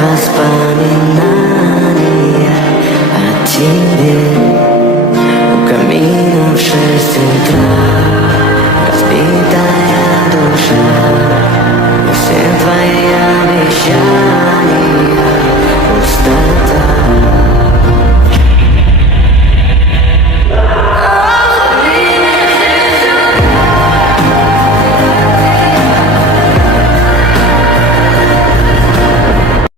воспоминания о тебе. У камина в 6 утра разбитая душа, и все твои обещания